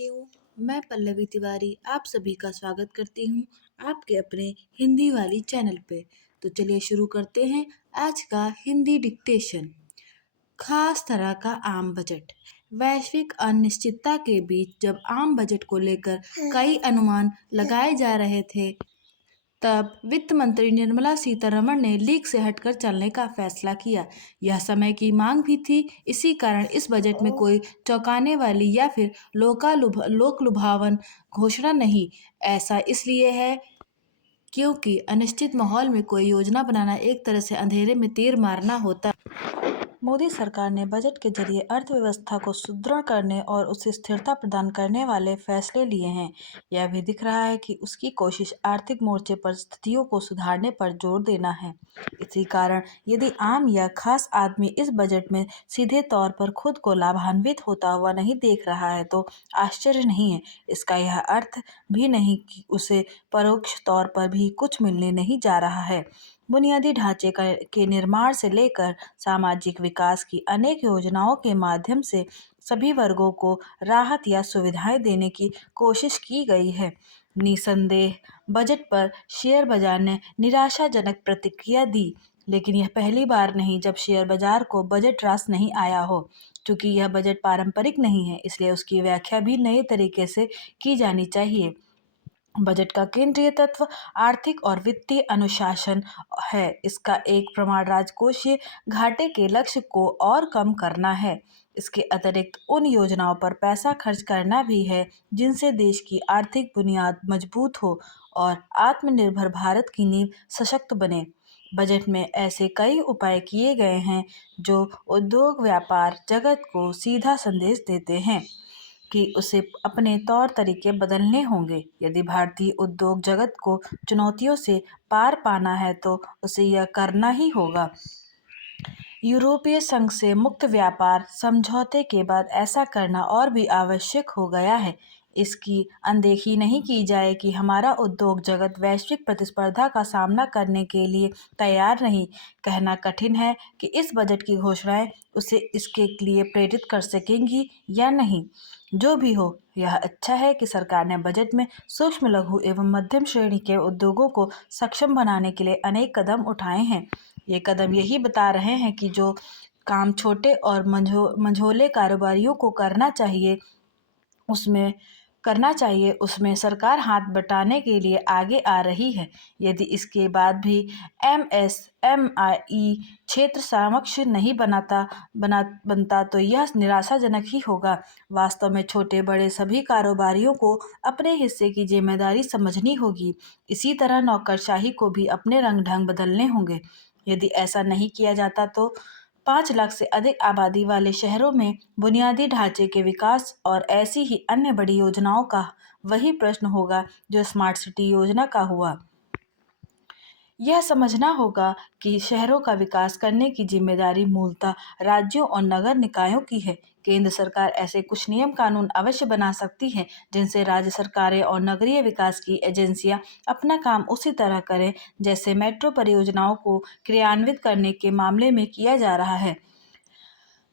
साथियों, मैं पल्लवी तिवारी आप सभी का स्वागत करती हूँ आपके अपने हिंदी वाली चैनल पे। तो चलिए शुरू करते हैं आज का हिंदी डिक्टेशन। खास तरह का आम बजट। वैश्विक अनिश्चितता के बीच जब आम बजट को लेकर कई अनुमान लगाए जा रहे थे, तब वित्त मंत्री निर्मला सीतारमण ने लीक से हटकर चलने का फैसला किया। यह समय की मांग भी थी। इसी कारण इस बजट में कोई चौंकाने वाली या फिर लोक लुभावन घोषणा नहीं। ऐसा इसलिए है क्योंकि अनिश्चित माहौल में कोई योजना बनाना एक तरह से अंधेरे में तीर मारना होता। मोदी सरकार ने बजट के जरिए अर्थव्यवस्था को सुदृढ़ करने और उसे स्थिरता प्रदान करने वाले फैसले लिए हैं। यह भी दिख रहा है कि उसकी कोशिश आर्थिक मोर्चे पर स्थितियों को सुधारने पर जोर देना है। इसी कारण यदि आम या खास आदमी इस बजट में सीधे तौर पर खुद को लाभान्वित होता हुआ नहीं देख रहा है तो आश्चर्य नहीं है। इसका यह अर्थ भी नहीं कि उसे परोक्ष तौर पर भी कुछ मिलने नहीं जा रहा है। बुनियादी ढांचे के निर्माण से लेकर सामाजिक विकास की अनेक योजनाओं के माध्यम से सभी वर्गों को राहत या सुविधाएं देने की कोशिश की गई है। निसंदेह बजट पर शेयर बाजार ने निराशाजनक प्रतिक्रिया दी, लेकिन यह पहली बार नहीं जब शेयर बाजार को बजट रास नहीं आया हो। चूंकि यह बजट पारंपरिक नहीं है, इसलिए उसकी व्याख्या भी नए तरीके से की जानी चाहिए। बजट का केंद्रीय तत्व आर्थिक और वित्तीय अनुशासन है। इसका एक प्रमाण राजकोषीय घाटे के लक्ष्य को और कम करना है। इसके अतिरिक्त उन योजनाओं पर पैसा खर्च करना भी है जिनसे देश की आर्थिक बुनियाद मजबूत हो और आत्मनिर्भर भारत की नींव सशक्त बने। बजट में ऐसे कई उपाय किए गए हैं जो उद्योग व्यापार जगत को सीधा संदेश देते हैं कि उसे अपने तौर तरीके बदलने होंगे। यदि भारतीय उद्योग जगत को चुनौतियों से पार पाना है तो उसे यह करना ही होगा। यूरोपीय संघ से मुक्त व्यापार समझौते के बाद ऐसा करना और भी आवश्यक हो गया है। इसकी अनदेखी नहीं की जाए कि हमारा उद्योग जगत वैश्विक प्रतिस्पर्धा का सामना करने के लिए तैयार नहीं। कहना कठिन है कि इस बजट की घोषणाएं उसे इसके लिए प्रेरित कर सकेंगी या नहीं। जो भी हो, यह अच्छा है कि सरकार ने बजट में सूक्ष्म लघु एवं मध्यम श्रेणी के उद्योगों को सक्षम बनाने के लिए अनेक कदम उठाए हैं। ये कदम यही बता रहे हैं कि जो काम छोटे और मंझोले कारोबारियों को करना चाहिए उसमें सरकार हाथ बटाने के लिए आगे आ रही है। यदि इसके बाद भी MSME क्षेत्र सक्षम नहीं बनता तो यह निराशाजनक ही होगा। वास्तव में छोटे बड़े सभी कारोबारियों को अपने हिस्से की जिम्मेदारी समझनी होगी। इसी तरह नौकरशाही को भी अपने रंग ढंग बदलने होंगे। यदि ऐसा नहीं किया जाता तो 5 लाख से अधिक आबादी वाले शहरों में बुनियादी ढांचे के विकास और ऐसी ही अन्य बड़ी योजनाओं का वही प्रश्न होगा जो स्मार्ट सिटी योजना का हुआ। यह समझना होगा कि शहरों का विकास करने की जिम्मेदारी मूलतः राज्यों और नगर निकायों की है। केंद्र सरकार ऐसे कुछ नियम कानून अवश्य बना सकती है जिनसे राज्य सरकारें और नगरीय विकास की एजेंसियां अपना काम उसी तरह करें जैसे मेट्रो परियोजनाओं को क्रियान्वित करने के मामले में किया जा रहा है।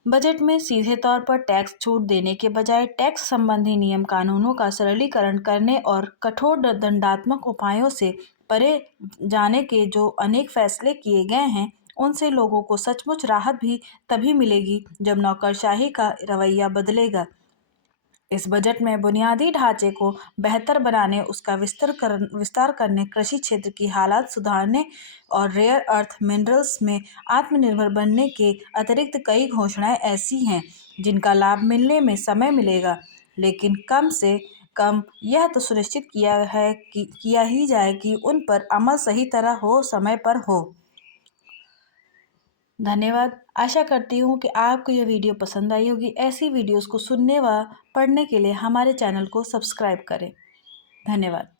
बजट में सीधे तौर पर टैक्स छूट देने के बजाय टैक्स संबंधी नियम कानूनों का सरलीकरण करने और कठोर दंडात्मक उपायों से परे जाने के जो अनेक फैसले किए गए हैं, उनसे लोगों को सचमुच राहत भी तभी मिलेगी जब नौकरशाही का रवैया बदलेगा। इस बजट में बुनियादी ढांचे को बेहतर बनाने, उसका विस्तार करने, कृषि क्षेत्र की हालात सुधारने और रेयर अर्थ मिनरल्स में आत्मनिर्भर बनने के अतिरिक्त कई घोषणाएं ऐसी हैं जिनका लाभ मिलने में समय मिलेगा, लेकिन कम से कम यह तो सुनिश्चित किया ही जाए कि उन पर अमल सही तरह हो, समय पर हो। धन्यवाद। आशा करती हूँ कि आपको यह वीडियो पसंद आई होगी। ऐसी वीडियोस को सुनने व पढ़ने के लिए हमारे चैनल को सब्सक्राइब करें। धन्यवाद।